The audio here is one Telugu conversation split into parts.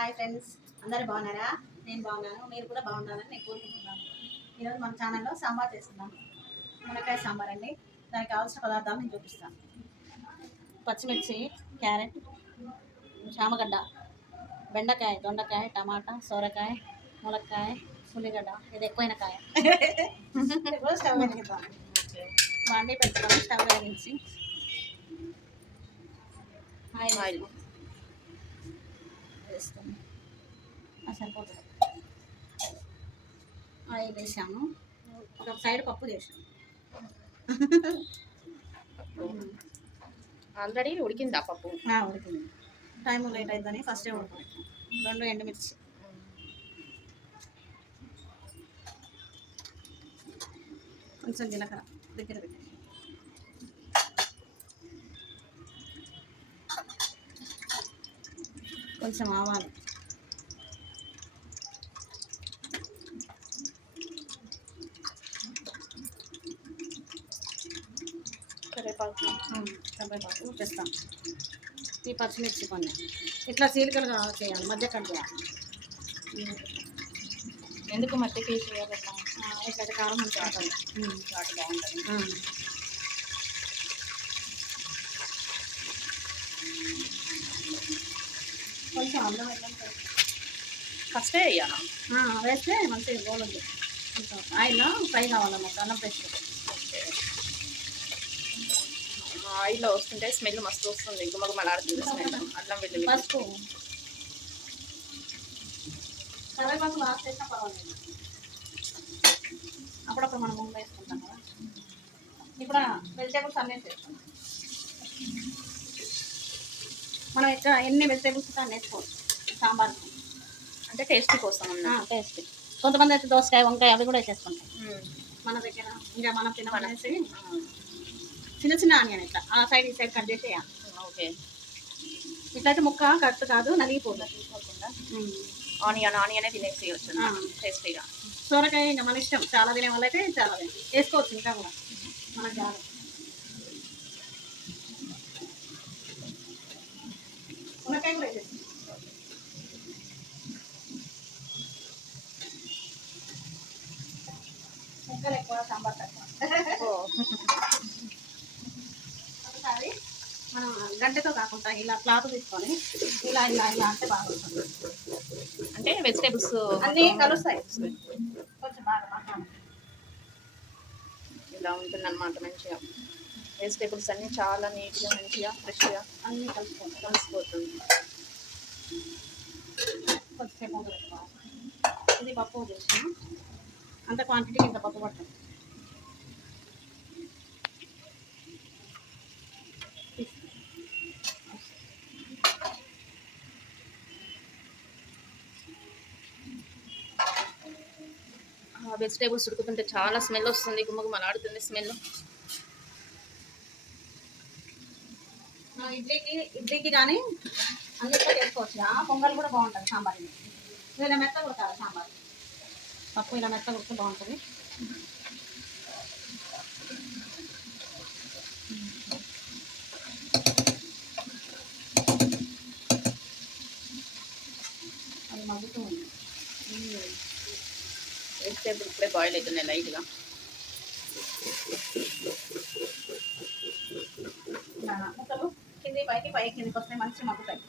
హాయ్ ఫ్రెండ్స్, అందరూ బాగున్నారా? నేను బాగున్నాను. మీరు కూడా బాగుండాలని నేను కోరుకుంటున్నాను. ఈరోజు మన ఛానల్లో సాంబార్ చేస్తున్నాను. మునక్కాయ సాంబార్ అండి. దానికి కావాల్సిన పదార్థాలు నేను చూపిస్తాను. పచ్చిమిర్చి, క్యారెట్, చామగడ్డ, బెండకాయ, దొండకాయ, టమాటా, సొరకాయ, ములక్కాయ, ఉల్లిగడ్డ. ఇది ఎక్కువైన కాయ. ఇప్పుడు స్టవ్ వెలిగిద్దాం. బాండీ పెట్టుకొని స్టవ్ వెలిగించి ఆయిల్ వేస్తాము. సరిపోతుంది. ఆయిల్ వేసాము. ఒక సైడ్ పప్పు చేసాము. ఆల్రెడీ ఉడికిందా పప్పు? ఉడికింది. టైం లేట్ అవుతుందని ఫస్టే ఉడకబెట్టాం. 2 ఎండుమిర్చి, కొంచెం జీలకర్ర దగ్గర పెట్టి, కొంచెం ఆవాలు, కరివేపాకు చేస్తాం. ఈ పచ్చిమిర్చి కొన్ని ఇట్లా చీలికలు చేయాలి, మధ్య కట్ చేయాలి. ఎందుకు మధ్యకి చేయాలి? ఇట్లా కారం మంచి ఆటలు చాటు బాగుంటుంది. కొంచెం అల్లం వెళ్ళం ఫస్టే వేయాలా? వేస్తే మంచిగా బాగుంది. ఆయిల్ ఫ్రై కావాలన్నమాట. అల్లం పేస్ట్ ఆయిల్లో వస్తుంటే స్మెల్ మస్తు వస్తుంది. గుమగుమలాడుతుంది స్మెల్. అల్లం వెల్లుల్లి పసుపు, కరివేపాకు లాస్ట్ వేసినా పర్వాలేదు. అప్పుడప్పుడు మనం ముందు వేసుకుంటాం కదా. ఇప్పుడు వెజిటేబుల్స్ అన్నీ వేసుకుంటాం. మనం ఎక్కడ ఎన్ని వెజిటేబుల్స్ అన్నీ వేసుకోవచ్చు సాంబార్ అంటే టేస్ట్ కోసం. టేస్ట్. కొంతమంది అయితే దోసకాయ, వంకాయ అవి కూడా వేసేసుకుంటాం. మన దగ్గర ఇంకా మనం తినమనేసి చిన్న చిన్న ఆనియన్ ఇట్లా ఆ సైడ్ ఈ సైడ్ కట్ చేసేయాలి. ఓకే. ఇట్లయితే ముక్క కట్ కాదు, నలిగిపోకుండా ఆనియనే తినేసేయచ్చు టేస్టీగా. సొరకాయ ఇంకా మన ఇష్టం. చాలా తినే వాళ్ళైతే చాలా వేసుకోవచ్చు. ఇంకా కూడా మనకు చాలా. మునక్కాయ కూడా వేసేసి ముక్కలు ఎక్కువ, సాంబార్ తక్కువ. ఒకసారి మనం గంటతో కాకుండా ఇలా క్లాత్ తీసుకొని ఇలా ఇలా ఇలా అంటే బాగా వస్తుంది. అంటే వెజిటేబుల్స్ అన్నీ కలుస్తాయి. కొంచెం బాగా మసాలా ఇలా ఉంటుందన్నమాట. మంచిగా వెజిటేబుల్స్ అన్నీ చాలా నీట్గా మంచిగా ఫ్రెష్గా అన్నీ కలిసిపోతుంది. కొద్దిసేపు పెట్టుకోవాలి. ఇది పప్పు చేసిన అంత క్వాంటిటీ ఇంత పప్పు పడుతుంది. వెజిటేబుల్స్ ఉడుకుతుంటే చాలా స్మెల్ వస్తుంది. గుమగుమలాడుతుంది స్మెల్. ఇడ్లీకి కానీ అన్నిట్లో చేసుకోవచ్చు. పొంగల్ కూడా బాగుంటుంది సాంబార్. ఇలా మెత్త కొడతారు సాంబార్. పప్పు ఇలా మెత్త కొడితే బాగుంటుంది. అది మగ్గుతూ ఉంది. వెజిటేబుల్ ఇప్పుడే బాయిల్ అవుతున్నాయి లైట్గా. ముక్కలు కింది పైకి కిందికి వస్తాయి, మంచి మగ్గుతాయి.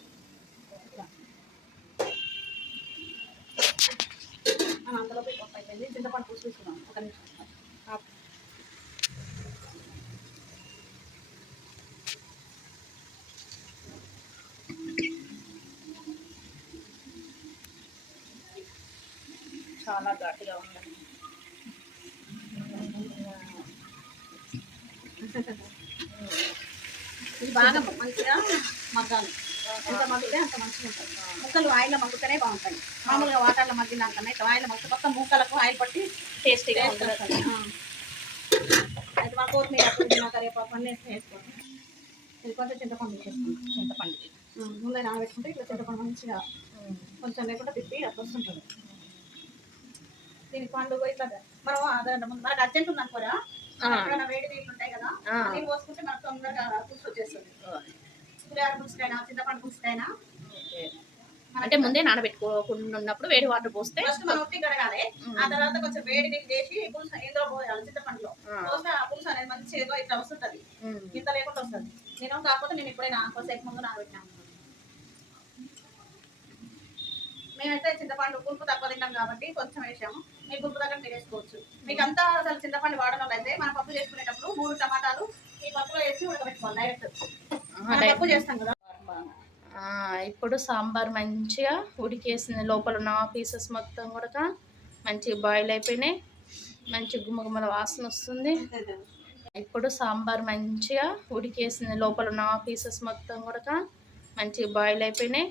అందులో పప్పు అయిపోయింది. చింతపండు పులుసు తీసుకున్నాం. ఒక నిమిషం. చాలా ఘాటుగా ఉందండి. ఇది బాగా మంచిగా మగ్గాలి. ఎంత మగ్గితే అంత మంచిగా ఉంటుంది. ముక్కలు ఆయిల్లో మగ్గుతూనే బాగుంటాయి. మామూలుగా వాటర్లో మగ్గినాకన్నా ఇట్లా ఆయిల్ మగ్గితే మొత్తం ముక్కలకు ఆయిల్ పట్టి టేస్టీగా ఉంటుంది. అయితే మా కొత్తిమీర, పుదీనా, కరివేపాకు అన్నీ వేసుకోండి. ఇది కొంచెం చింతపండు వేసుకుంటాం. చింతపండు ముందే నానబెట్టుకుంటే ఇట్లా చింతపండు మంచిగా కొంచెం లేకుండా తిప్పి అట్లా వస్తుంటుంది. దీనికి పండు ఇట్లా మనం మనకు అర్జెంట్ ఉంది అనుకోరా, వేడి నీళ్ళు ఉంటాయి కదా, నీళ్ళు పోసుకుంటే మనకు తొందరగా పులుసు వచ్చేస్తుంది. పులిహార పులుసుకైనా చింతపండు పులుసుకైనా అంటే ముందే నానబెట్టుకోకుండా ఉన్నప్పుడు వేడి వాటర్ పోస్తే ఫస్ట్ మనం ఉట్టి కడగాలి. ఆ తర్వాత కొంచెం వేడి నీళ్ళు చేసి పులుసు ఇందులో పోయాలి, చింతపండులో పోస్తే ఆ పులుసు అనేది మంచి ఏదో ఇట్లా వస్తుంటది, ఇంత లేకుండా వస్తుంది. కాకపోతే నేను ఇప్పుడే కొంతసేపు ముందు నానబెట్టినాను. మేమైతే చింతపండు పులుపు తక్కువ తింటాం కాబట్టి కొంచెం వేసాము. మీ పులుపు దగ్గర మీరు వేసుకోవచ్చు. మీకు అంతా అసలు చింతపండు వాడడం అయితే మనం పప్పు చేసుకునేటప్పుడు 3 టమాటాలు ఈ పప్పులో వేసి ఉడకబెట్టుకోవాలి డైరెక్ట్. పప్పు చేస్తాం కదా. ఇప్పుడు సాంబార్ మంచిగా ఉడికేసింది, లోపల ఉన్న పీసెస్ మొత్తం కూడా మంచిగా బాయిల్ అయిపోయినాయి, మంచి గుమ్మగుమ్మల వాసన వస్తుంది. ఇప్పుడు సాంబార్ మంచిగా ఉడికేసింది, లోపల ఉన్న పీసెస్ మొత్తం కూడా మంచిగా బాయిల్ అయిపోయినాయి,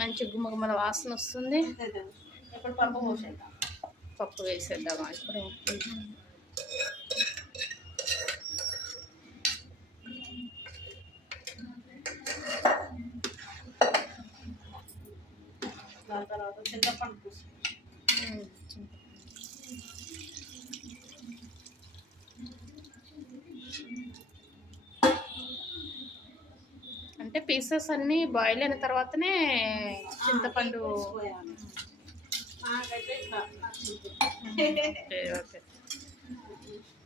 మంచి గుమ్మగుమ్మల వాసన వస్తుంది. ఇప్పుడు పప్పు పోసేద్దాం. పప్పు వేసేద్దామా ఇప్పుడు? దాని తర్వాత చింతపండు పూసి అంటే పీసెస్ అన్ని బాయిల్ అయిన తర్వాతనే చింతపండు.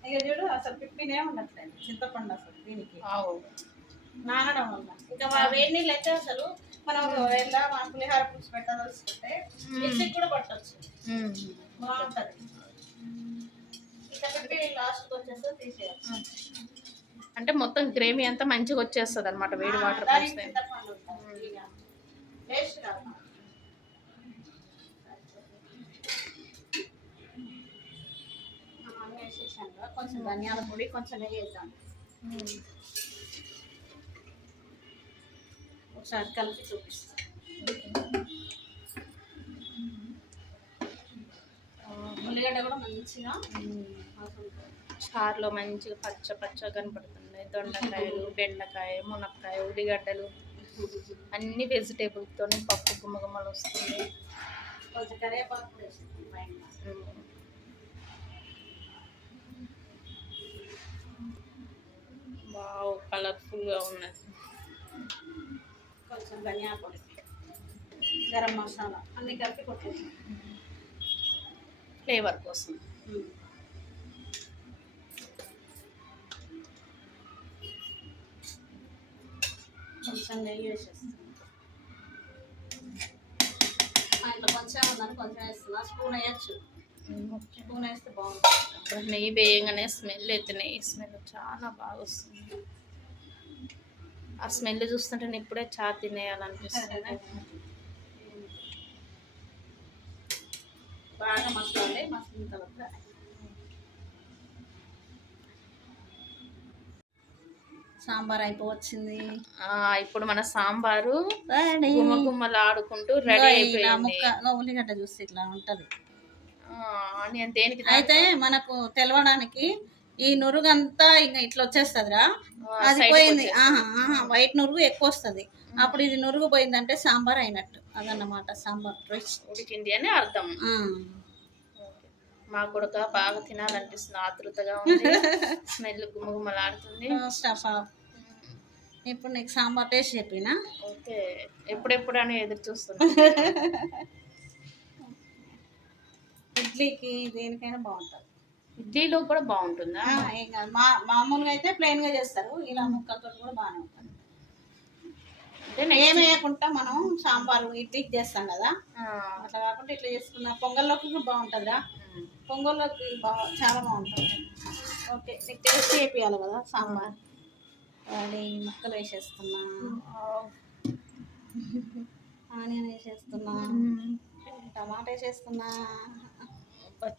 ఇక చూడు అసలు పిప్పినే ఉండట్లేదు చింతపండు అసలు దీనికి నానడం వల్ల. ఇంకా వేడి నీళ్ళు అయితే అసలు మనం ఒకవేళ మన పులిహార పులుసు పెట్టదలుచుకుంటే మిక్సీకి కూడా పట్టవచ్చు, బాగుంటుంది. ఇంకా పిప్పి లాస్ట్కి వచ్చేస్తే తీసేయచ్చు. అంటే మొత్తం గ్రేవీ అంతా మంచిగా వచ్చేస్తుంది అనమాట వేడి వాటర్ పోస్తే. కొంచెం ధనియాల పొడి, కొంచెం నెయ్యి వేద్దాం. ఒకసారి కలిపి చూపిస్తాం. ఉల్లిగడ్డ కూడా మంచిగా చారులో మంచిగా పచ్చ పచ్చగా కనపడుతున్నాయి. దొండకాయలు, బెండకాయ, మునక్కాయ, ఉల్లిగడ్డలు అన్ని వెజిటేబుల్తో పప్పు గుమ్మగుమ్మలు వస్తుంది. కొంచెం కరివేపాకు వావ్, కలర్ఫుల్గా ఉన్నది. కొంచెం ధనియా పొడి, గరం మసాలా అన్ని కలిపి కొట్టేసి ఫ్లేవర్ కోసం. కొంచెం నెయ్యి వేసేస్తాం. ఇంట్లో కొంచెం ఉందని కొంచెం వేస్తున్నా. స్పూన్ వేయచ్చు, స్పూన్ వేస్తే బాగుంటుంది. నెయ్యి వేయగానే స్మెల్ అయితే నెయ్యి స్మెల్ చాలా బాగా వస్తుంది. ఆ స్మెల్ చూస్తుంటే నేను ఇప్పుడే చారు తినేయాలనిపిస్తుంది. బాగా మసాలా మసాలిన తర్వాత సాంబార్ అయిపోవచ్చింది. ఇప్పుడు మన సాంబారు గుమ్మగుమ్మలాడుకుంటూ రెడీ అయిపోయింది. ఉల్లిగడ్డ చూస్తే ఇట్లా ఉంటది. దేనికి అయితే మనకు తెలవడానికి ఈ నురుగంతా ఇంకా ఇట్లా వచ్చేస్తుందిరా, అది పోయింది. వైట్ నురుగు ఎక్కువ వస్తుంది. అప్పుడు ఇది నురుగు పోయిందంటే సాంబార్ అయినట్టు, అదన్నమాట. సాంబార్ ఉడికింది అని అర్థం. మా కూడా బాగా తినాలనిపిస్తుంది, ఆతృతగా ఉంది. స్మెల్ గుమ్మగుమ్మలాడుతుంది. ఇప్పుడు నీకు సాంబార్ టేస్ట్ చెప్పినా. ఓకే, ఎప్పుడెప్పుడు అని ఎదురు చూస్తున్నా. ఇడ్లీకి దేనికైనా బాగుంటుంది. ఇడ్లీలో కూడా బాగుంటుందా? మామూలుగా అయితే ప్లెయిన్ గా చేస్తారు, ఇలా ముక్కలతో కూడా బాగానే ఉంటుంది. ఏమి వేయకుండా మనం సాంబారు ఇడ్లీకి చేస్తాం కదా, అట్లా కాకుండా ఇట్లా చేసుకున్నా పొంగల్లోకి కూడా బాగుంటుందిరా. పొంగల్లోకి చాలా బాగుంటుంది. ఓకే, నీకు టేస్ట్ చేయాలి కదా సాంబార్. అది ముక్కలు వేసేస్తున్నా, ఆనియన్ వేసేస్తున్నా, టమాటా వేసేస్తున్నా.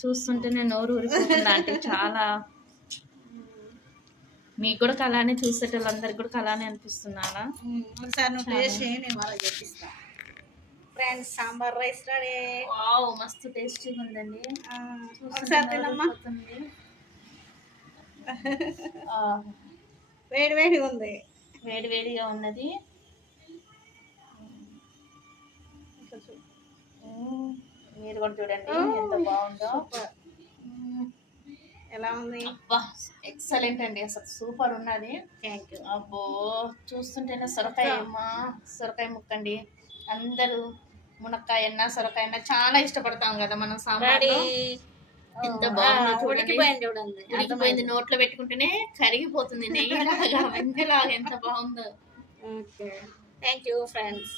చూస్తుంటేనే నోరు ఊరిపోతుంది అంటే చాలా. మీకు కూడా కళానే, చూసేటోళ్ళందరికీ కూడా కళానే అనిపిస్తున్నారా? ఒకసారి నువ్వు టేస్ట్ చేయి, నేను వాళ్ళకి చెప్పిస్తా. Friends, sambar rice ready. Wow, మస్తు టేస్టీగా ఉందండి. ఒకసారి తినమ్మా. వేడి వేడిగా ఉంది, వేడి వేడిగా ఉన్నది. మీరు కూడా చూడండి ఎంత బాగుందో. ఎలా ఉంది? అబ్బా, ఎక్సలెంట్ అండి, అసలు సూపర్ ఉన్నది. Thank you. అబ్బో, చూస్తుంటేనే సొరకాయ ముక్కండి. అందరూ మునక్కాయ అన్న సొరకాయ అన్న చాలా ఇష్టపడతాం కదా మనం సాంబార్లో. ఎంత బాగుందో చూడండి, ఉడికిపోయింది చూడండి, ఉడికిపోయింది. నోట్లో పెట్టుకుంటేనే కరిగిపోతుంది నెయ్యిలాగా వెన్నెలాగా, ఎంత బాగుందో. Okay, thank you friends.